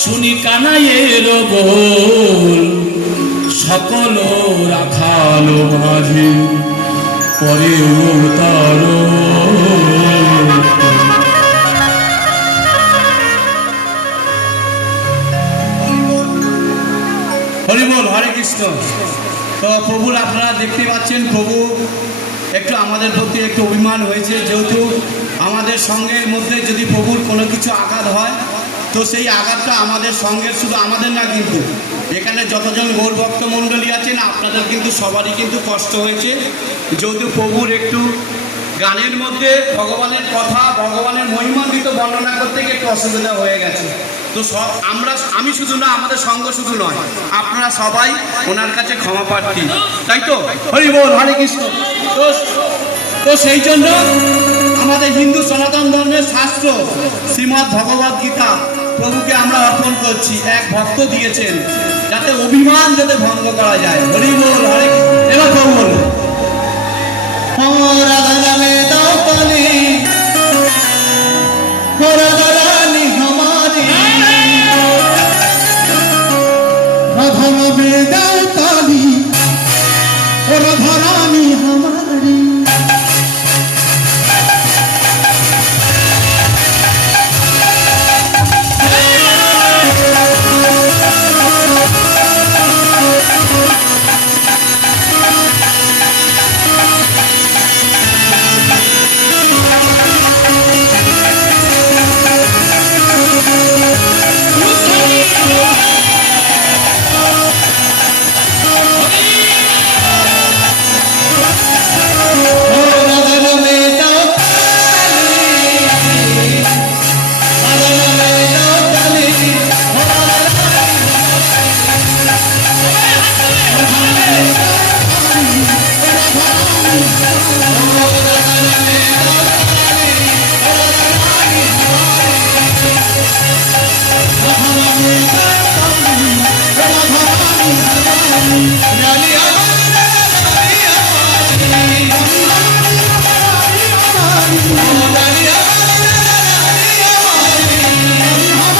শুনি কানাইয়ের বল সকল রাখালো মাঝে পরে তার হরি বল হরে কৃষ্ণ। তো প্রভুর আপনারা দেখতে পাচ্ছেন প্রভু একটু আমাদের প্রতি একটু অভিমান হয়েছে, যেহেতু আমাদের সঙ্গের মধ্যে যদি প্রভুর কোনো কিছু আঘাত হয় তো সেই আঘাতটা আমাদের সঙ্গের, শুধু আমাদের না, কিন্তু এখানে যতজন গৌরভক্ত মণ্ডলী আছেন আপনাদের কিন্তু সবারই কিন্তু কষ্ট হয়েছে, যেহেতু প্রভুর একটু গানের মধ্যে ভগবানের কথা ভগবানের মহিমান্বিত বর্ণনা করতে গিয়ে একটু অসুবিধা হয়ে গেছে। তো আমি শুধু না, আমাদের সঙ্গ শুধু নয়, আপনারা সবাই ওনার কাছে ক্ষমা প্রার্থী, তাই তো? হরি বল হরে কৃষ্ণ। তো সেই জন্য আমাদের হিন্দু সনাতন ধর্মের শাস্ত্র শ্রীমদ্ ভগবদ গীতা প্রভুকে আমরা অর্পণ করছি। এক ভক্ত দিয়েছেন যাতে অভিমান যাতে ভঙ্গ করা যায়। হরি বল হরে কৃষ্ণ। এবার প্রভু বলুন, রাধা রামে দাও পালি, রাধা